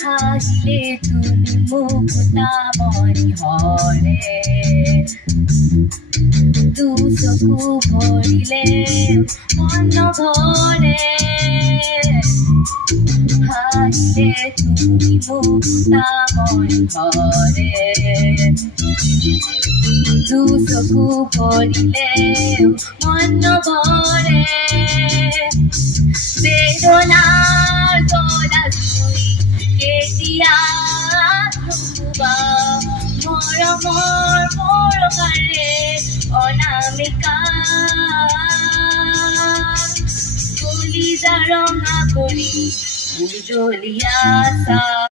হাসলে তুমি মুক্তা মনি হৰে দু চকু ভৰিলে মন ভৰে হাসলে তুমি মুক্তা মনি হৰে দু চকু ভৰিলে মন ভৰে বেদনাৰ গলা কেতিয়া নুবা মৰমৰ মৰমাৰে অনামিকা কলিজা ৰঙা কৰি উজলিয়া